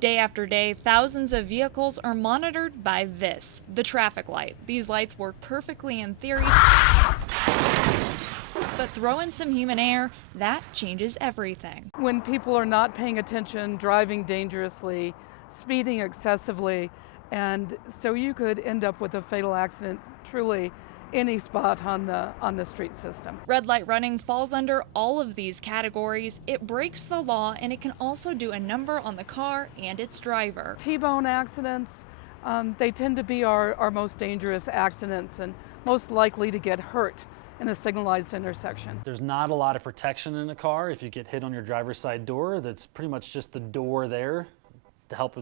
Day after day, thousands of vehicles are monitored by this, the traffic light. These lights work perfectly in theory, but throw in some human error, that changes everything. When people are not paying attention, driving dangerously, speeding excessively, and so you could end up with a fatal accident truly any spot on the street system. Red light running falls under all of these categories. It breaks the law, and it can also do a number on the car and its driver. T-bone accidents, they tend to be our most dangerous accidents and most likely to get hurt in a signalized intersection. There's not a lot of protection in a car. If you get hit on your driver's side door, that's pretty much just the door there to help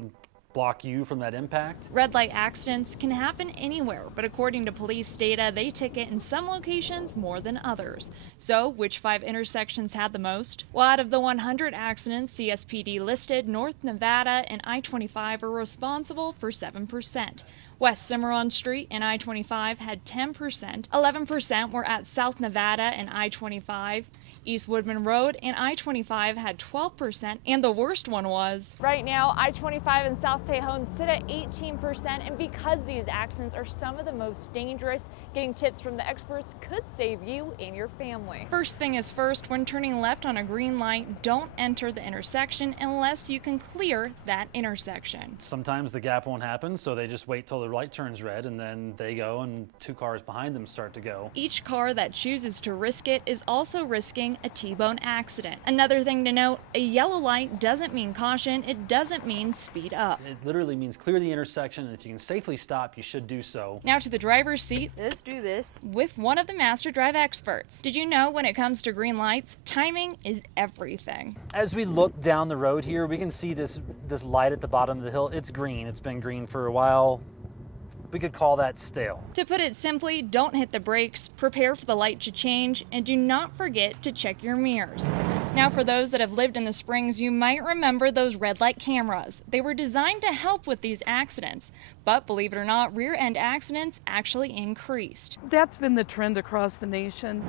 block you from that impact. Red light accidents can happen anywhere, but according to police data, they ticket in some locations more than others. So, which 5 intersections had the most? Well, out of the 100 accidents CSPD listed, North Nevada and I-25 are responsible for 7%. West Cimarron Street and I-25 had 10%. 11% were at South Nevada and I-25. East Woodman Road and I-25 had 12%, and the worst one was. Right now, I-25 and South Tejon sit at 18%, and because these accidents are some of the most dangerous, getting tips from the experts could save you and your family. First thing is first, when turning left on a green light, don't enter the intersection unless you can clear that intersection. Sometimes the gap won't happen, so they just wait till the light turns red and then they go and 2 cars behind them start to go. Each car that chooses to risk it is also risking a T-bone accident. Another thing to note, a yellow light doesn't mean caution, it doesn't mean speed up. It literally means clear the intersection, and if you can safely stop, you should do so. Now to the driver's seat. Let's do this. With one of the Master Drive experts. Did you know when it comes to green lights, timing is everything? As we look down the road here, we can see this light at the bottom of the hill. It's green. It's been green for a while. We could call that stale. To put it simply, don't hit the brakes, prepare for the light to change, and do not forget to check your mirrors. Now, for those that have lived in the Springs, you might remember those red light cameras. They were designed to help with these accidents, but believe it or not, rear end accidents actually increased. That's been the trend across the nation.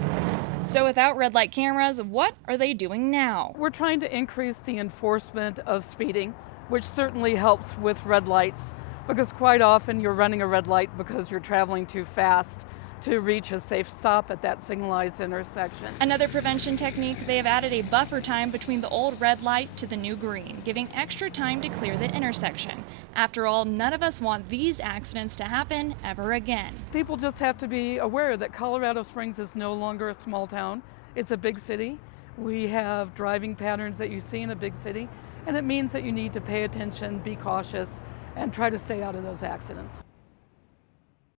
So without red light cameras, what are they doing now? We're trying to increase the enforcement of speeding, which certainly helps with red lights, because quite often you're running a red light because you're traveling too fast to reach a safe stop at that signalized intersection. Another prevention technique, they have added a buffer time between the old red light to the new green, giving extra time to clear the intersection. After all, none of us want these accidents to happen ever again. People just have to be aware that Colorado Springs is no longer a small town. It's a big city. We have driving patterns that you see in a big city, and it means that you need to pay attention, be cautious, and try to stay out of those accidents.